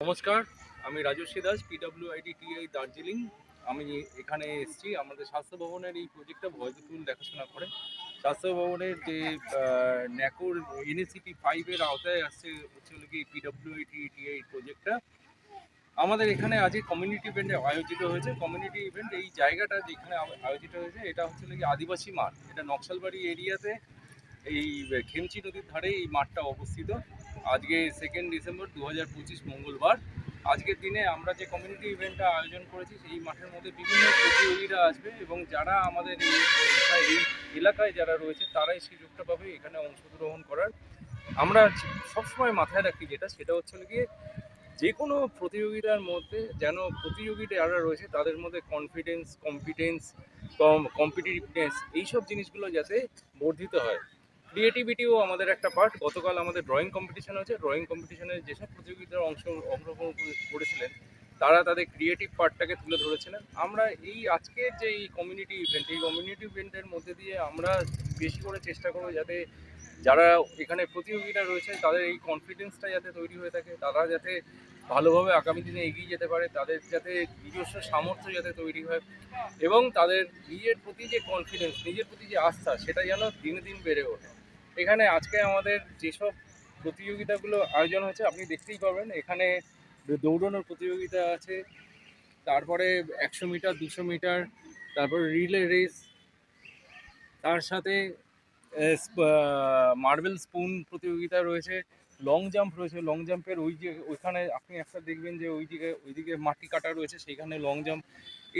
নমস্কার, আমি রাজস্বী দাস, PWITTI দার্জিলিং। আমি এখানে এসেছি আমাদের স্বাস্থ্য ভবনের এই প্রজেক্টটা ভয়দুল দেখাশোনা করে। স্বাস্থ্য ভবনের যে ন্যাকোর NACP 5 এর আওতায় আসছে হচ্ছে হলো কি PWITTI প্রজেক্টটা। আমাদের এখানে আজকে কমিউনিটি ইভেন্ট আয়োজিত হয়েছে। কমিউনিটি ইভেন্ট এই জায়গাটা যেখানে আয়োজিত হয়েছে এটা হচ্ছে কি আদিবাসী মাঠ। এটা নকশালবাড়ি এরিয়াতে এই খেমচি নদীর ধারে এই মাঠটা অবস্থিত। আজকে 2 ডিসেম্বর 2025 মঙ্গলবার। আজকের দিনে আমরা যে কমিউনিটি ইভেন্টটা আয়োজন করেছি সেই মাঠের মধ্যে বিভিন্ন প্রতিযোগীরা আসবে এবং যারা আমাদের এই এলাকায় যারা রয়েছে তারাই সুযোগটা পাবে এখানে অংশগ্রহণ করার। আমরা সবসময় মাথায় রাখি সেটা হচ্ছে গিয়ে যে কোনো প্রতিযোগিতার মধ্যে যেন প্রতিযোগী যারা রয়েছে তাদের মধ্যে কনফিডেন্স, কম্পিটেন্স, কম্পিটিটিভনেস এইসব জিনিসগুলো যাতে বর্ধিত হয়। ক্রিয়েটিভিটিও আমাদের একটা পার্ট। গতকাল আমাদের ড্রয়িং কম্পিটিশন হয়েছে। ড্রয়িং কম্পিটিশনে যেসব প্রতিযোগিতার অংশগ্রহণ করেছিলেন তারা তাদের ক্রিয়েটিভ পার্টটাকে তুলে ধরেছিলেন। আমরা এই আজকের যে এই কমিউনিটি ইভেন্টের মধ্যে দিয়ে আমরা বেশি করে চেষ্টা করবো যাতে যারা এখানে প্রতিযোগিতা রয়েছে তাদের এই কনফিডেন্সটা যাতে তৈরি হয়ে থাকে, তারা যাতে ভালোভাবে আগামী দিনে এগিয়ে যেতে পারে, তাদের যাতে নিজস্ব সামর্থ্য যাতে তৈরি হয় এবং তাদের নিজের প্রতি যে কনফিডেন্স, নিজের প্রতি যে আস্থা সেটা যেন দিনে দিন বেড়ে ওঠে। এখানে আজকে আমাদের যেসব প্রতিযোগিতাগুলো আয়োজন হয়েছে আপনি দেখতেই পাবেন। এখানে দৌড়ানোর প্রতিযোগিতা আছে, তারপরে 100 মিটার, 200 মিটার, তারপরে রিলে রেস, তার সাথে মার্বেল স্পুন প্রতিযোগিতা রয়েছে, লং জাম্প রয়েছে। লং জাম্পের ওইখানে আপনি একটা দেখবেন যে ওইদিকে মাটি কাটা রয়েছে, সেইখানে লং জাম্প।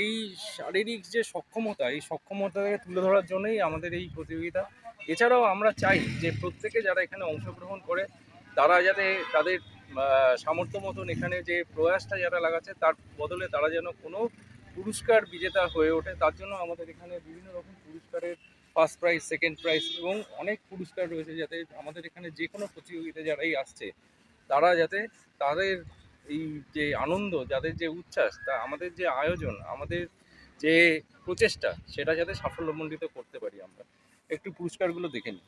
এই শারীরিক যে সক্ষমতা, এই সক্ষমতাকে তুলে ধরার জন্যই আমাদের এই প্রতিযোগিতা। এছাড়াও আমরা চাই যে প্রত্যেকে যারা এখানে অংশগ্রহণ করে তারা যাতে তাদের সামর্থ্য মতন এখানে যে প্রয়াসটা যারা লাগাচ্ছে তার বদলে তারা যেন কোনো পুরস্কার বিজেতা হয়ে ওঠে। তার জন্য আমাদের এখানে বিভিন্ন রকম পুরস্কারের ফার্স্ট প্রাইজ, সেকেন্ড প্রাইজ এবং অনেক পুরস্কার রয়েছে, যাতে আমাদের এখানে যে কোনো প্রতিযোগিতা যারাই আসছে তারা যাতে তাদের এই যে আনন্দ, যাদের যে উচ্ছ্বাস, তা আমাদের যে আয়োজন, আমাদের যে প্রচেষ্টা সেটা যাতে সাফল্যমণ্ডিত করতে পারি। আমরা একটু পুরস্কারগুলো দেখে নিই।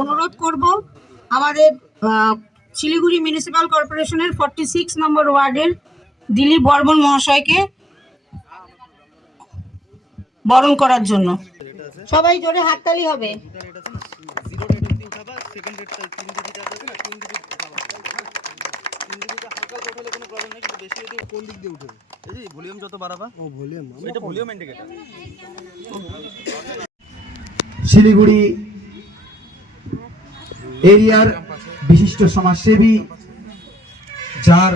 অনুরোধ করব আমাদের শিলিগুড়ি মিউনিসিপাল কর্পোরেশনের 46 নম্বর ওয়ার্ডের দিলীপ বর্মন মহাশয়কে বরণ করার জন্য। সবাই জোরে হাততালি হবে। শিলিগুড়ি এরিয়ার বিশিষ্ট সমাজসেবী, যার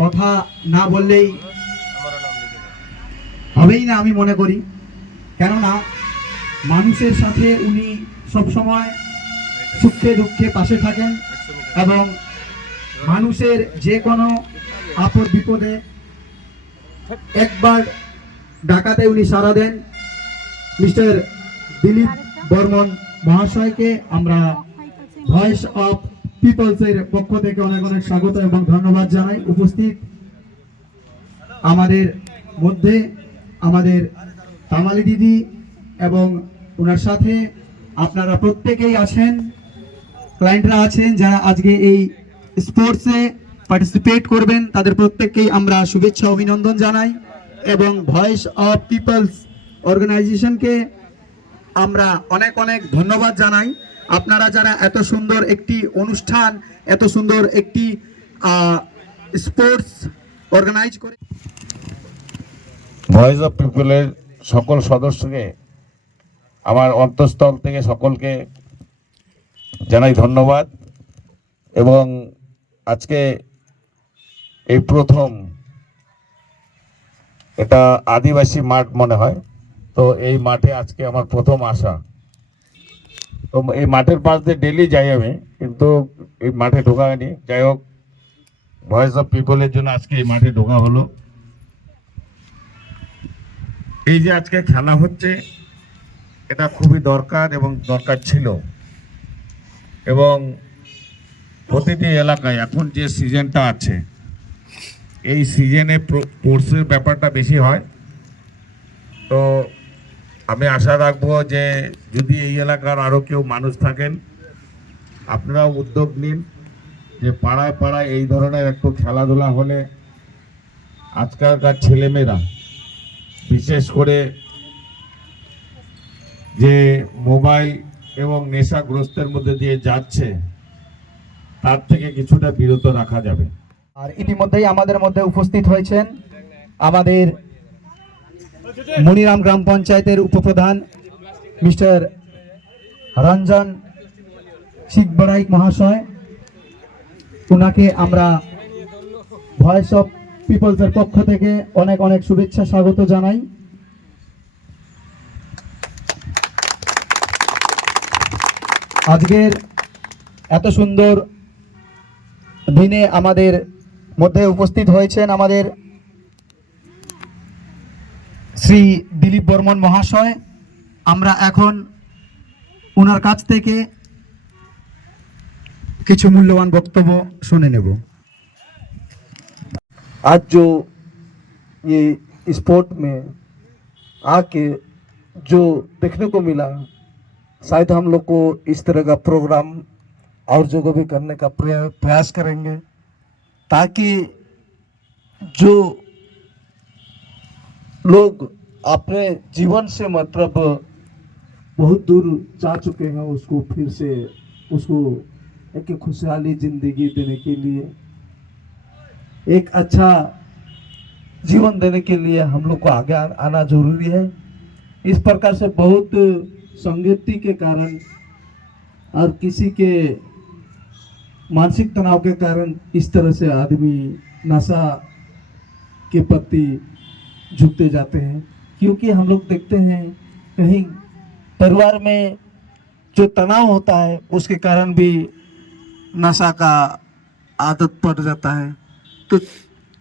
কথা না বললেই হবেই না আমি মনে করি, কেননা মানুষের সাথে উনি সবসময় সুখে দুঃখে পাশে থাকেন এবং মানুষের যে কোনো আপদ বিপদে একবার ডাকাতে উনি সাড়া দেন। মিস্টার দিলীপ বর্মন মহাশয়কে আমরা ভয়েস অফ পিপলসের পক্ষ থেকে অনেক অনেক স্বাগত এবং ধন্যবাদ জানাই। উপস্থিত আমাদের মধ্যে আমাদের তামালি দিদি এবং ওনার সাথে আপনারা প্রত্যেকেই আছেন, ক্লায়েন্টরা আছেন যারা আজকে এই স্পোর্টসে পার্টিসিপেট করবেন, তাদের প্রত্যেককেই আমরা শুভেচ্ছা অভিনন্দন জানাই এবং ভয়েস অফ পিপলস অর্গানাইজেশনকে আমরা অনেক অনেক ধন্যবাদ জানাই। আপনারা যারা এত সুন্দর একটি অনুষ্ঠান, এত সুন্দর একটি স্পোর্টস অর্গানাইজ করে, ভয়েস অফ পিপলের সকল সদস্যকে আমার অন্তঃস্থল থেকে সকলকে জানাই ধন্যবাদ। এবং আজকে এই প্রথম এটা আদিবাসী মাঠ মনে হয়। তো এই মাঠে আজকে আমার প্রথম আসা। তো এই মাঠের পাশ দিয়ে ডেলি যাই আমি, কিন্তু এই মাঠে ঢোকা হয়নি। যাই হোক, ভয়েস অফ পিপলের জন্য আজকে এই মাঠে ঢোকা হলো। এই যে আজকে খেলা হচ্ছে, এটা খুবই দরকার এবং দরকার ছিল। এবং প্রতিটি এলাকায় এখন যে সিজনটা আছে, এই সিজনে স্পোর্টসের ব্যাপারটা বেশি হয়। তো আমি আশা রাখবো যে যদি এই এলাকার আরও কেউ মানুষ থাকেন, আপনারাও উদ্যোগ নিন যে পাড়ায় পাড়ায় এই ধরনের একটু খেলাধুলা হলে আজকালকার ছেলেমেয়েরা বিশেষ করে যে মোবাইল এবং নেশাগ্রস্তের মধ্যে দিয়ে যাচ্ছে, তার থেকে কিছুটা বিরত রাখা যাবে। আর ইতিমধ্যেই আমাদের মধ্যে উপস্থিত হয়েছেন আমাদের মনিরাম গ্রাম পঞ্চায়েতের উপপ্রধান মিস্টার রঞ্জন শিখবরাইক মহাশয়। ওনাকে আমরা ভয়েস অফ পিপলসের পক্ষ থেকে অনেক অনেক শুভেচ্ছা স্বাগত জানাই। আজকের এত সুন্দর দিনে আমাদের মধ্যে উপস্থিত হয়েছেন আমাদের শ্রী দিলীপ বর্মন মহাশয়। আমরা এখন ওনার কাছ থেকে কিছু মূল্যবান বক্তব্য শুনে নেব। आज जो ये स्पोर्ट में आके जो देखने को मिला, शायद हम लोग को इस तरह का प्रोग्राम और जगह भी करने का प्रयास करेंगे, ताकि जो लोग अपने जीवन से मतलब बहुत दूर जा चुके हैं, उसको फिर से उसको एक खुशहाली जिंदगी देने के लिए, एक अच्छा जीवन देने के लिए हम लोग को आगे आना जरूरी है। इस प्रकार से बहुत संगति के कारण और किसी के मानसिक तनाव के कारण इस तरह से आदमी नशा के प्रति झुकते जाते हैं, क्योंकि हम लोग देखते हैं कहीं परिवार में जो तनाव होता है उसके कारण भी नशा का आदत पड़ जाता है। तो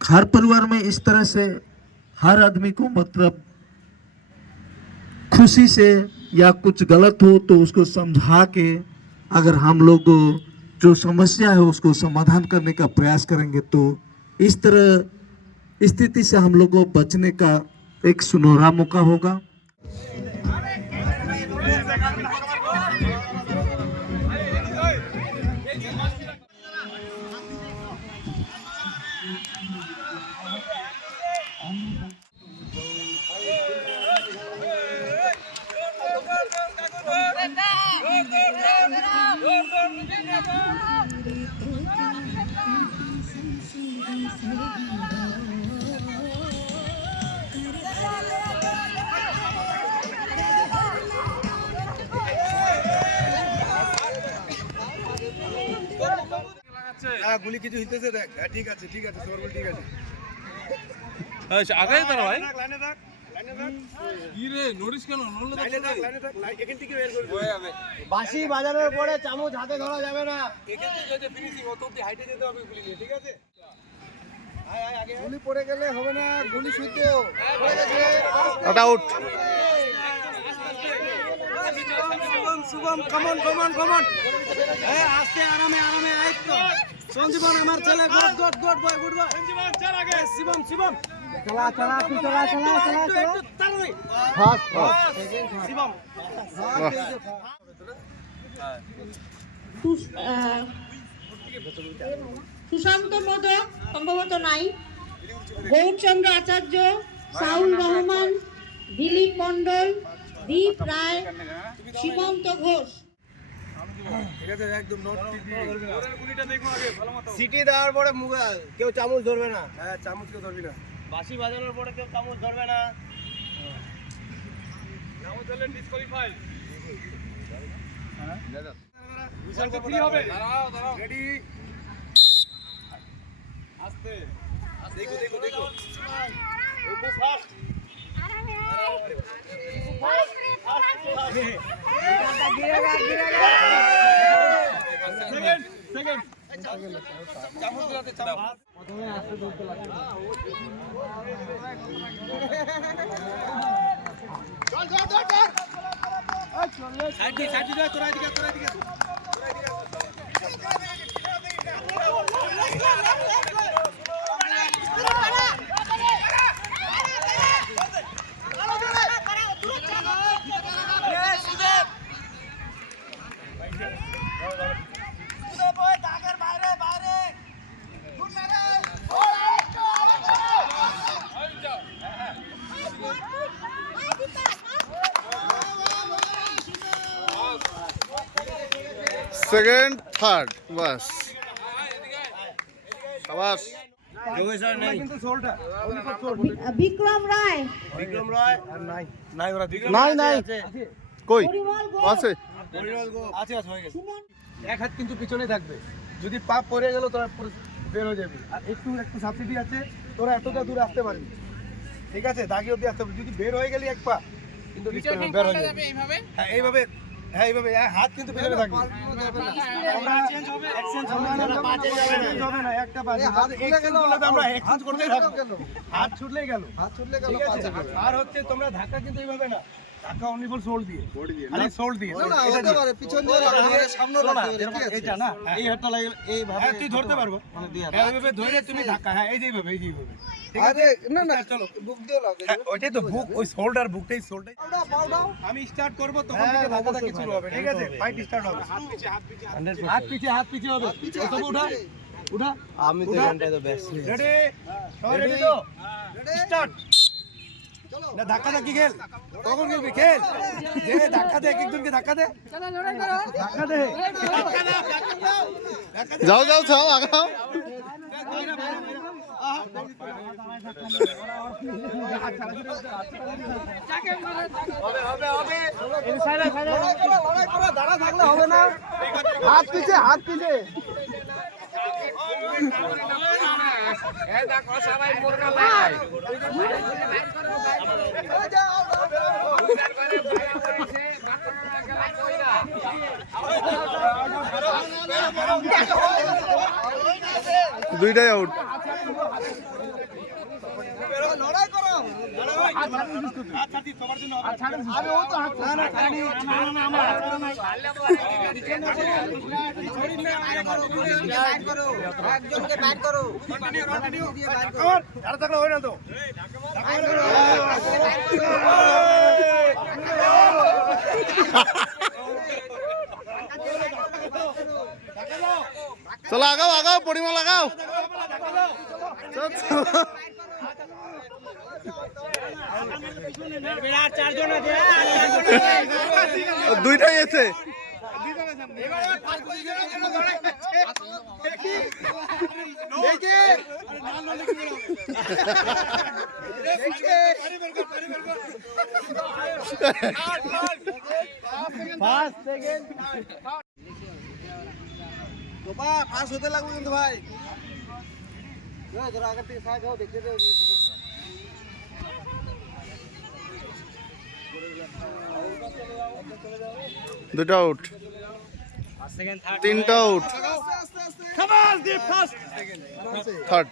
हर परिवार में इस तरह से हर आदमी को मतलब खुशी से या कुछ गलत हो तो उसको समझा के अगर हम लोग जो समस्या है उसको समाधान करने का प्रयास करेंगे, तो इस तरह स्थिति से हम लोग को बचने का एक सुनहरा मौका होगा। গুলি কিছু হিলতেছে দেখ। হ্যাঁ ঠিক আছে ঠিক আছে, তোর বল ঠিক আছে। আগে দাঁড়া ভাই, লাইনে থাক লাইনে থাক। কি রে নোটিস কেন নড়লে? লাইনে থাক লাইনে থাক, এখান থেকে বের করবি। বাঁশি বাজানোর পরে চামচ হাতে ধরা যাবে না। এখান থেকে যে ফিনিশিং অত অব্দি হাইটে যেতে হবে গুলি নিয়ে, ঠিক আছে? আয় আয় আগে। গুলি পড়ে গেলে হবে না, গুলি শুইতেও পড়ে গেছে। Not out. Shubham come on come on come on. এই আস্তে আরামে আরামে আইতো। সঞ্জীবন আমার ছেলে good good good boy good boy. Sanjiban চল আগে। শিবম শিবম চলা চলা তুই চলা চলা চলা চলা। তাড়াতাড়ি ফাস্ট ফাস্ট। শিবম সুশান্ত মোদক সম্ভবত নাই, গৌরচন্দ্র আচার্য, সাউল রহমান, দিলীপ মণ্ডল, দীপ রায়, সীমন্ত ঘোষ। ঠিক আছে একদম নোট টিপি। গুলিটা দেখো আগে ভালো মতো। সিটি দেওয়ার পরে কেউ চামচ ধরবে না। হ্যাঁ চামচ কেউ ধরবি না। বাঁশি বাজানোর পরে কেউ চামচ ধরবে না। নাও চলে ডিসকোয়ালিফাই। হ্যাঁ দাদা বিশাল কি হবে? দাঁড়াও দাঁড়াও, রেডি আস্তে দেখো দেখো দেখো। সেকেন্ড থার্ড বাস সাবাস বিক্রম রায়, নাই নাই কই আছে সুমন এক হাত কিন্তু পিছনে থাকবে, যদি পা পড়ে গেল তোরা বের হয়ে যাবে। আর একটু একটু সাবসিডি আছে, তোরা এতটা দূরে আসতে পারবি, ঠিক আছে? দাগি অব্দি আসতে পারবি। যদি বের হয়ে গেলি এক পা কিন্তু বের হয়ে যাবে। হ্যাঁ এইভাবে, হ্যাঁ এইভাবে, হাত কিন্তু পিছনে থাকবে। হবে না, একটা পা আমরা এক্সচেঞ্জ করতেই থাকবো। হাত ছুটলেই গেল, ঠিক আছে? আর হচ্ছে তোমরা ধাক্কা কিন্তু এইভাবে না, ধাক্কা অনলি ফর সোল দিয়ে, খালি সোল দিয়ে। পিছন দিয়ে সামনে এটা না, এই হাতটা লাগে এইভাবে, তুই ধরতে পারবো, এইভাবে ধরে তুমি ধাক্কা, হ্যাঁ এই যেভাবে, এই যেভাবে, ঠিক আছে? না না চলো, বুক দিয়ে লাগে হ্যাঁ, ওইটাই তো বুক, ওই শোল্ডার, বুকটাই শোল্ডার। আমি স্টার্ট করব তখন থেকে ধাক্কা ধাক্কি শুরু হবে, ঠিক আছে? ফাইট স্টার্ট হবে, হাত পিছে হবে। তবে উঠা উঠা, আমি তো এখানটায় তো বেস্ট। রেডি, সবাই রেডি তো? স্টার্ট। না ধাক্কা ধাক্কি খেল, কখন খেলবি? খেল, দে ধাক্কা দে, একজনকে ধাক্কা দে, ধাক্কা দে, যাও যাও যাও আগাও দাঁড়া থাকলে হবে না, হাত পিছে, হাত পিছে। দুইটাই আউট লড়াই করো, তোমার জন্য আরে ও তো হাত না না একজনকে ব্যাট করো, আর থাকলে হয় না তো। চলো আগাও আগাও পরিমল আগাও দুইটাই আছে পাস হতে লাগবে কিন্তু ভাই, তোরা আগের থেকে সাইড হও, দেখতে দাও। দুটো আউট তিনটা আউট থার্ড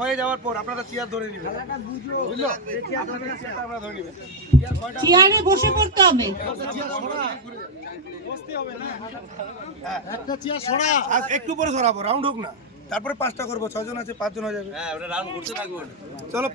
হয়ে যাওয়ার পর আপনারা চেয়ার ধরে নেবেন, বুঝলো? চেয়ার ধরে নেবেন, চেয়ারে বসে পড়তে হবে। একটা চেয়ার সরা, একটু পরে সরাবো, রাউন্ড হোক না, তারপরে 5টা করবো, 6 জন আছে, 5 জন হয়ে যাবে। হ্যাঁ ওটা রাউন্ড করতে থাকবো, চলো।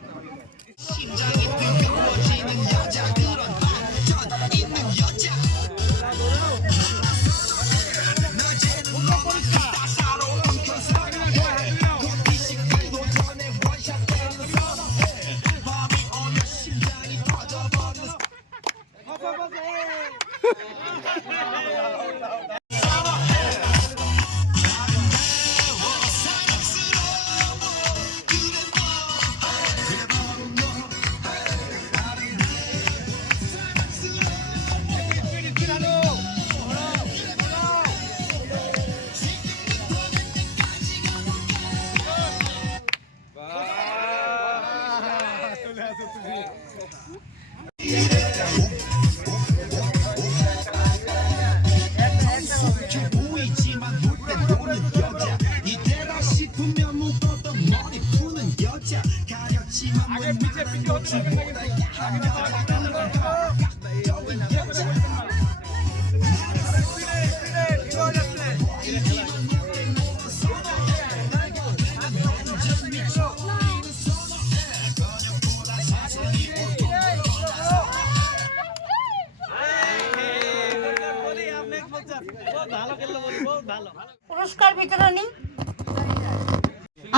পুরস্কার বিতরণী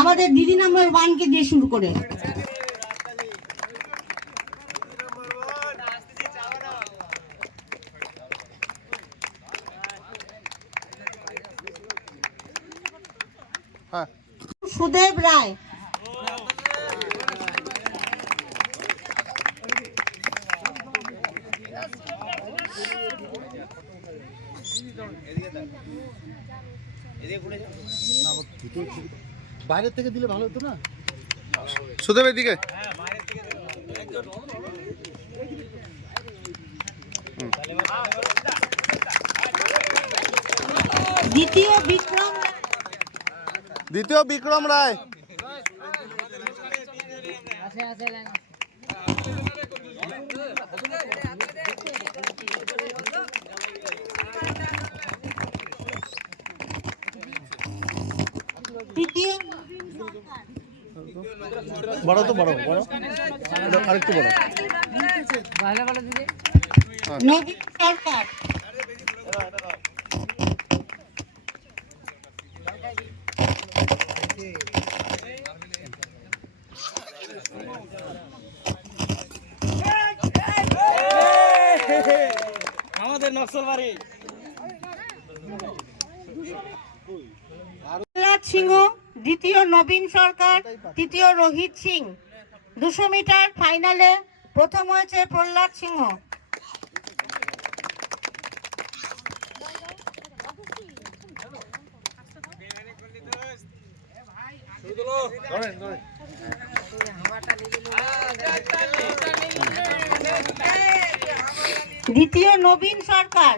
আমাদের দিদি নাম্বার 1 কে দিয়ে শুরু করে। সুদেব রায়, বাইরের থেকে দিলে ভালো হতো না। সুদেবের দিকে দ্বিতীয় বিক্রম, দ্বিতীয় বিক্রম রায়, তৃতীয় বড় তো বড় বড় আরেকটু বড়, নবীন সরকার, আমাদের নকশলবাড়ি প্রহ্লাদ সিংহ, দ্বিতীয় নবীন সরকার, তৃতীয় রোহিত সিং। 200 মিটার ফাইনালে প্রথম হয়েছে প্রহ্লাদ সিংহ। দ্বিতীয় নবীন সরকার,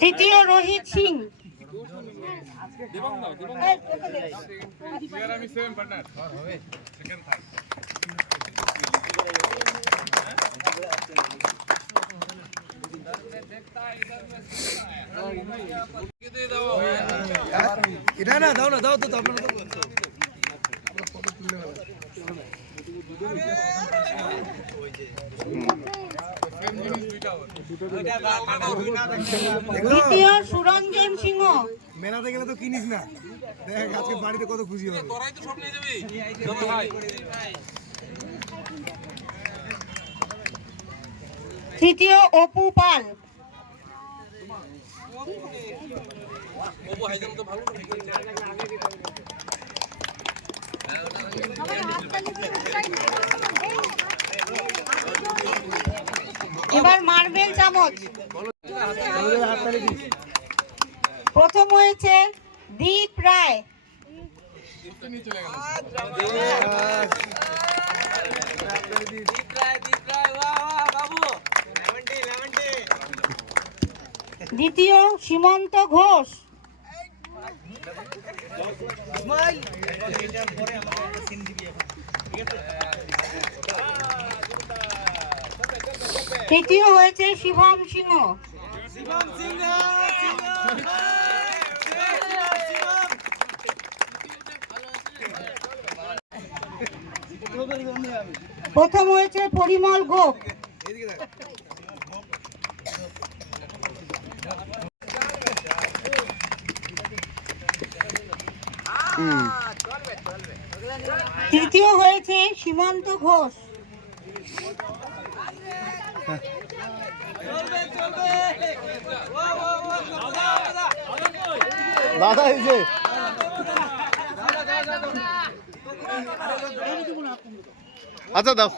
তৃতীয় রোহিত সিং, এটা না দাও না, দাও তো আপনার দ্বিতীয় সুরঞ্জন সিংহ, মেলাতে গেলে তো কিনিস না, দেখ আজকে বাড়িতে কত খুশি হবে। তৃতীয় অপু পাল, এবার মার্বেল চামচ। প্রথম হয়েছে দীপ রায়, দ্বিতীয় সীমন্ত ঘোষ, তৃতীয় হয়েছে শিবম সিংহ, প্রথম হয়েছে পরিমল গোপ, তৃতীয় হয়েছে সীমন্ত ঘোষ, দাদা এই যে আচ্ছা দাও।